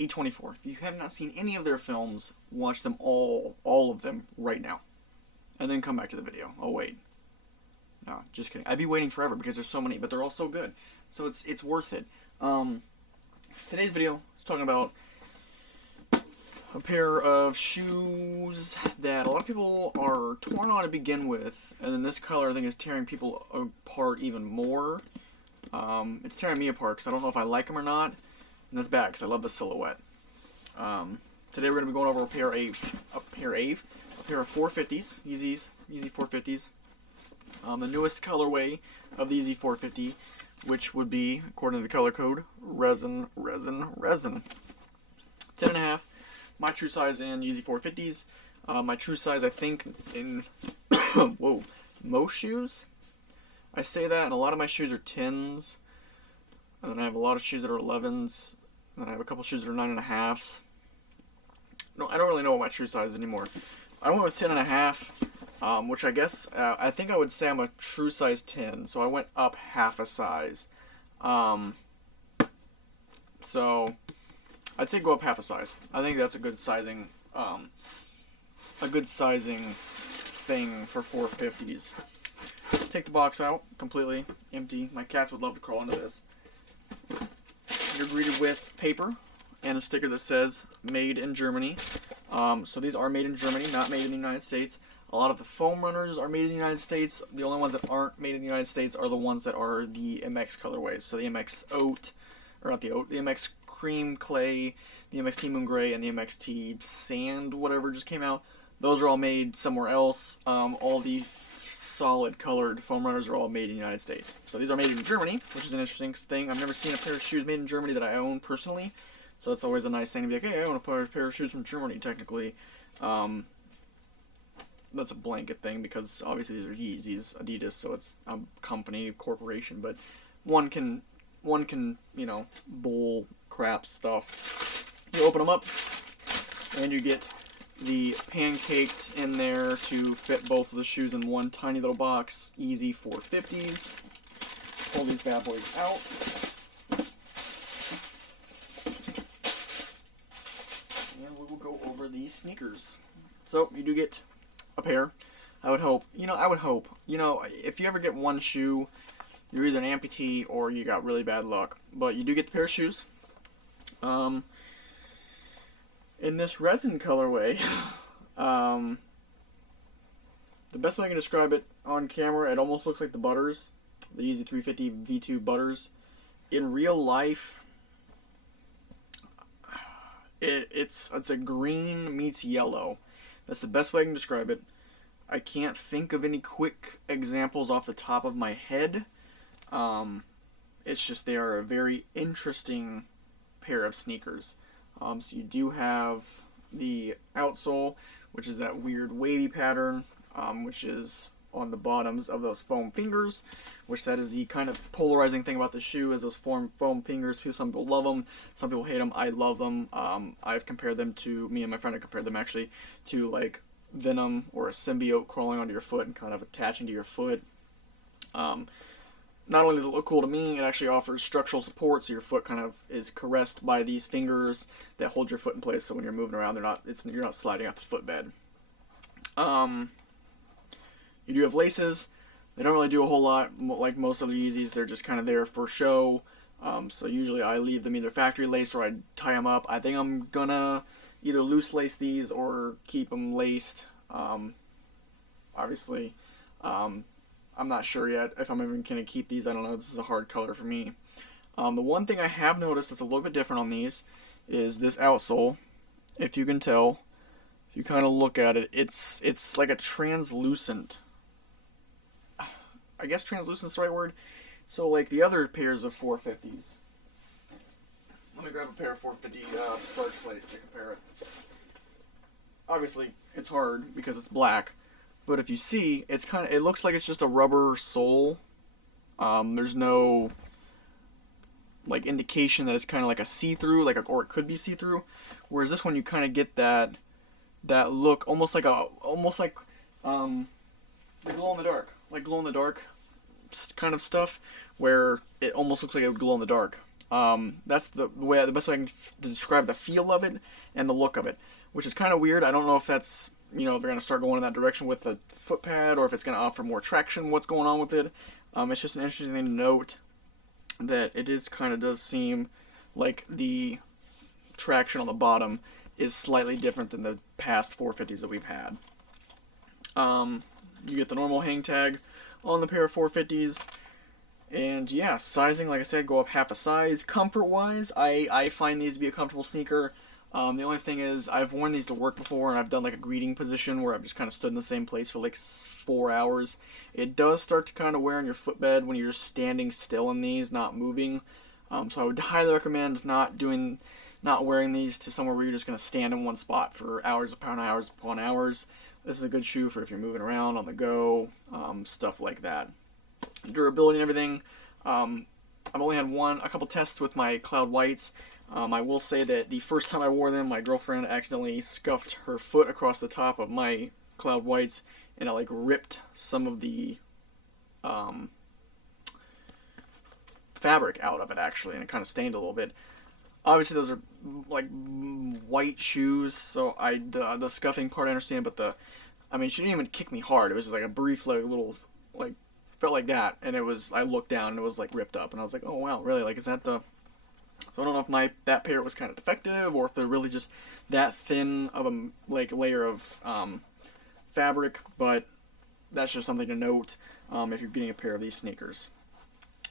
A24. If you have not seen any of their films, watch them all of them right now, and then come back to the video. Oh wait, no, just kidding. I'd be waiting forever because there's so many, but they're all so good, so it's worth it. Today's video is talking about a pair of shoes that a lot of people are torn on to begin with, and then this color I think is tearing people apart even more. It's tearing me apart because I don't know if I like them or not, and that's bad because I love the silhouette. Today we're going to be going over a pair of 450s, Yeezy 450s. The newest colorway of the Yeezy 450, which would be, according to the color code, Resin. 10.5. My true size in Yeezy 450s. My true size, I think, in whoa, most shoes. I say that, and a lot of my shoes are 10s. And then I have a lot of shoes that are 11s. And then I have a couple shoes that are 9.5s. No, I don't really know what my true size is anymore. I went with 10.5, which I guess, I think I would say I'm a true size 10. So I went up half a size. So I'd say go up half a size. I think that's a good sizing thing for 450s. Take the box out completely empty. My cats would love to crawl into this. You're greeted with paper and a sticker that says "Made in Germany." So these are made in Germany, not made in the United States. A lot of the foam runners are made in the United States. The only ones that aren't made in the United States are the ones that are the MX colorways. So the MX Oat, or not the Oat, the MX Cream Clay, the MXT Moon Gray, and the MXT Sand, whatever just came out. Those are all made somewhere else. All the solid colored foam runners are all made in the United States. So these are made in Germany, which is an interesting thing. I've never seen a pair of shoes made in Germany that I own personally. So it's always a nice thing to be like, hey, I want a pair of shoes from Germany, technically. That's a blanket thing because obviously these are Yeezys, Adidas, so it's a company, corporation, but one can, you know, bull crap stuff. You open them up, and you get the pancaked in there to fit both of the shoes in one tiny little box. Yeezy 450s. Pull these bad boys out. And we will go over these sneakers. So you do get a pair. I would hope. If you ever get one shoe, you're either an amputee or you got really bad luck. But you do get the pair of shoes. In this resin colorway, the best way I can describe it on camera, it almost looks like the Butters, the Yeezy 350 V2 Butters. In real life, it's a green meets yellow. That's the best way I can describe it. I can't think of any quick examples off the top of my head. It's just they are a very interesting pair of sneakers. So you do have the outsole, which is that weird wavy pattern, which is on the bottoms of those foam fingers, which that is the kind of polarizing thing about the shoe is those foam fingers. Some people love them, some people hate them. I love them. I've compared them to, me and my friend have compared them actually to like Venom or a symbiote crawling onto your foot and kind of attaching to your foot. Not only does it look cool to me, it actually offers structural support, so your foot kind of is caressed by these fingers that hold your foot in place. So when you're moving around, you're not sliding off the footbed. You do have laces. They don't really do a whole lot like most other Yeezys. They're just kind of there for show. So usually I leave them either factory laced or I tie them up. I think I'm gonna either loose lace these or keep them laced. Obviously. I'm not sure yet if I'm even going to keep these. I don't know. This is a hard color for me. The one thing I have noticed that's a little bit different on these is this outsole. If you can tell, if you kind of look at it, it's like a translucent. I guess translucent is the right word. So like the other pairs of 450s. Let me grab a pair of 450 dark slates to compare it. Obviously, it's hard because it's black. But if you see, it looks like it's just a rubber sole. There's no like indication that it's kind of like a see-through, or it could be see-through. Whereas this one, you kind of get that look, almost like glow in the dark, kind of stuff. where it almost looks like it would glow in the dark. That's the best way I can describe the feel of it and the look of it, which is kind of weird. I don't know if that's, they're gonna start going in that direction with the foot pad, or if it's gonna offer more traction. What's going on with it? It's just an interesting thing to note that it is kind of does seem like the traction on the bottom is slightly different than the past 450s that we've had. You get the normal hang tag on the pair of 450s. And yeah, sizing, like I said, go up half a size. Comfort-wise, I find these to be a comfortable sneaker. The only thing is, I've worn these to work before, and I've done like a greeting position where I've just kind of stood in the same place for like 4 hours. It does start to kind of wear on your footbed when you're just standing still in these, not moving. So I would highly recommend not wearing these to somewhere where you're just going to stand in one spot for hours upon hours upon hours. This is a good shoe for if you're moving around on the go, stuff like that. Durability and everything. I've only had a couple tests with my Cloud Whites. I will say that the first time I wore them, my girlfriend accidentally scuffed her foot across the top of my Cloud Whites, and it like ripped some of the fabric out of it actually, and it kind of stained a little bit. Obviously, those are like white shoes, so the scuffing part I understand, but she didn't even kick me hard. It was just like a brief, like little, like felt like that, and I looked down and it was like ripped up, and I was like, oh wow, really? Like, is that the? So I don't know if that pair was kind of defective, or if they're really just that thin of a layer of fabric, but that's just something to note if you're getting a pair of these sneakers.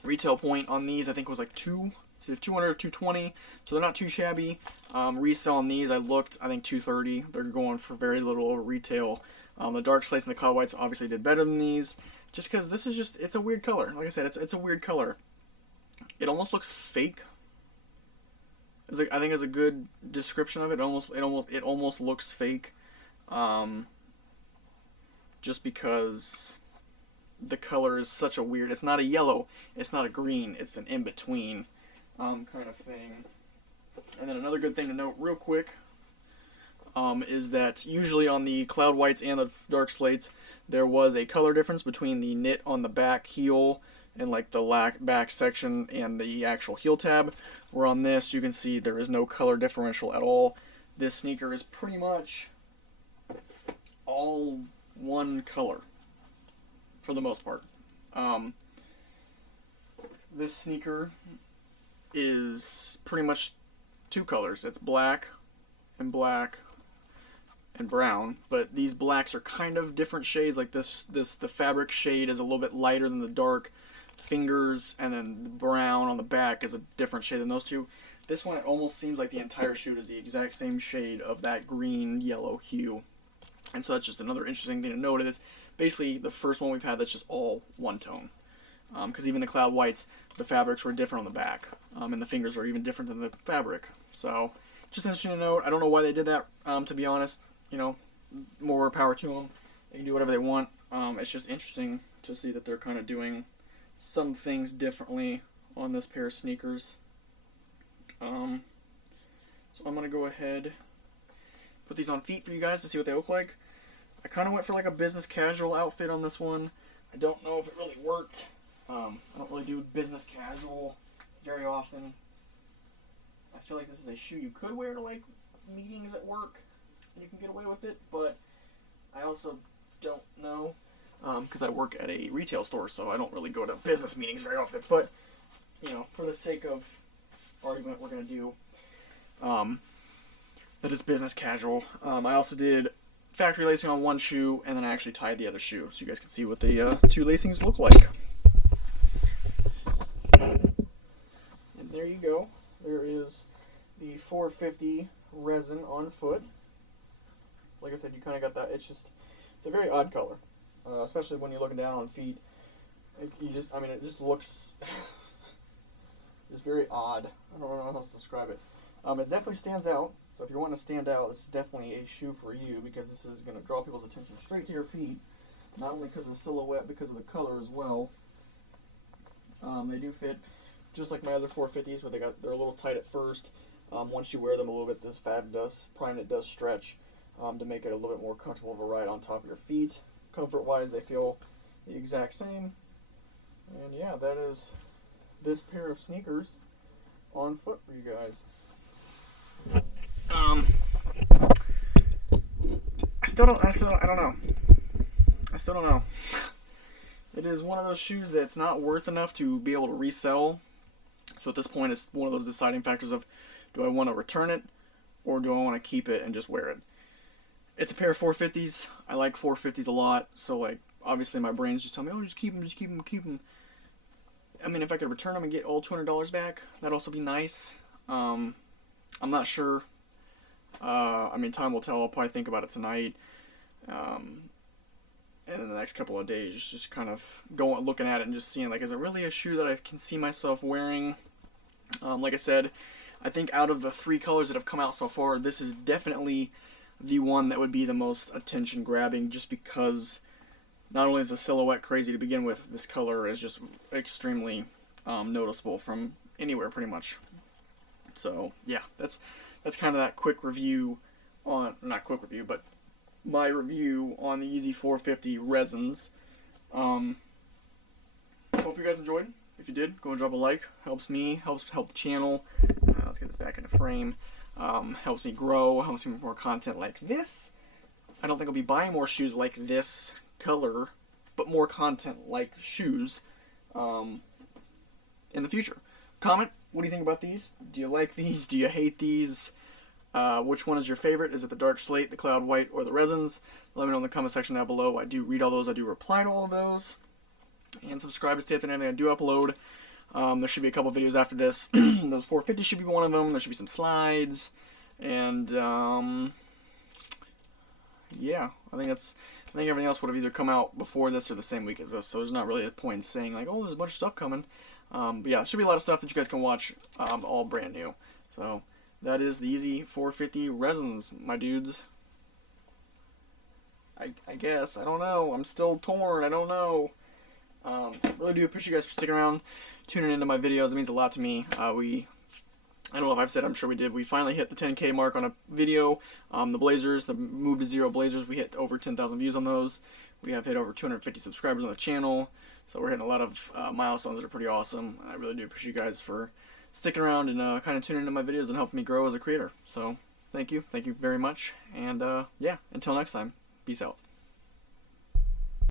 Retail point on these I think was like so 200 or 220, so they're not too shabby. Resell on these, I looked, I think 230. They're going for very little retail. The dark slates and the Cloud Whites obviously did better than these, just because this is it's a weird color. Like I said, it's a weird color. It almost looks fake. I think is a good description of it. It almost looks fake, just because the color is such a weird. It's not a yellow. It's not a green. It's an in between kind of thing. And then another good thing to note, real quick, is that usually on the Cloud Whites and the dark slates, there was a color difference between the knit on the back heel and like the back section and the actual heel tab. Where on this, you can see there is no color differential at all. This sneaker is pretty much all one color for the most part. This sneaker is pretty much two colors. It's black and brown, but these blacks are kind of different shades. Like the fabric shade is a little bit lighter than the dark fingers, and then the brown on the back is a different shade than those two. This one, it almost seems like the entire shoe is the exact same shade of that green yellow hue, and so that's just another interesting thing to note. It's basically the first one we've had that's just all one tone, because even the Cloud Whites, the fabrics were different on the back, and the fingers are even different than the fabric. So just interesting to note. I don't know why they did that, to be honest. More power to them. They can do whatever they want. It's just interesting to see that they're kind of doing some things differently on this pair of sneakers. So I'm going to go ahead, put these on feet for you guys to see what they look like. I kind of went for like a business casual outfit on this one. I don't know if it really worked. I don't really do business casual very often. I feel like this is a shoe you could wear to like meetings at work and you can get away with it, but I also don't know, because I work at a retail store, so I don't really go to business meetings very often. But for the sake of argument, we're going to do that is business casual. I also did factory lacing on one shoe, and then I actually tied the other shoe, so you guys can see what the two lacings look like. And there you go. There is the 450 Resin on foot. Like I said, you kind of got that. It's a very odd color, especially when you're looking down on feet. It just looks just very odd. I don't know how else to describe it. It definitely stands out. So if you're wanting to stand out, this is definitely a shoe for you, because this is going to draw people's attention straight to your feet. Not only because of the silhouette, because of the color as well. They do fit just like my other 450s, where they're a little tight at first. Once you wear them a little bit, this fabric does stretch to make it a little bit more comfortable of a ride on top of your feet. Comfort-wise, they feel the exact same. And yeah, that is this pair of sneakers on foot for you guys. I don't know. I still don't know. It is one of those shoes that's not worth enough to be able to resell. So at this point, it's one of those deciding factors of, do I want to return it, or do I want to keep it and just wear it? It's a pair of 450s. I like 450s a lot, so like obviously my brain's just telling me, oh, just keep them, just keep them, keep them. I mean, if I could return them and get all $200 back, that'd also be nice. I'm not sure. I mean, time will tell. I'll probably think about it tonight. And in the next couple of days, just kind of looking at it and just seeing, like, is it really a shoe that I can see myself wearing? Like I said, I think out of the 3 colors that have come out so far, this is definitely the one that would be the most attention grabbing, just because not only is the silhouette crazy to begin with, this color is just extremely noticeable from anywhere pretty much. So yeah, that's kind of that quick review on, not quick review, but my review on the Yeezy 450 Resins. Hope you guys enjoyed. If you did, go and drop a like. Helps me, help the channel. Let's get this back into frame. Helps me grow, helps me make more content like this. I don't think I'll be buying more shoes like this color, but more content like shoes in the future. Comment, what do you think about these? Do you like these? Do you hate these? Which one is your favorite? Is it the dark slate, the cloud white, or the resins? Let me know in the comment section down below. I do read all those. I do reply to all of those. And subscribe to stay up to anything I do upload. There should be a couple videos after this. Those 450 should be one of them. There should be some slides. And, yeah. I think everything else would have either come out before this or the same week as this. So there's not really a point in saying, like, oh, there's a bunch of stuff coming. But yeah, there should be a lot of stuff that you guys can watch, all brand new. So that is the Yeezy 450 Resins, my dudes. I guess. I don't know. I'm still torn. I don't know. Really do appreciate you guys for sticking around, tuning into my videos. It means a lot to me. I don't know if I've said, I'm sure we did. We finally hit the 10K mark on a video. The Blazers, the Move to Zero Blazers, we hit over 10,000 views on those. We have hit over 250 subscribers on the channel. So we're hitting a lot of milestones that are pretty awesome. I really do appreciate you guys for sticking around and kind of tuning into my videos and helping me grow as a creator. So thank you very much. And yeah, until next time, peace out.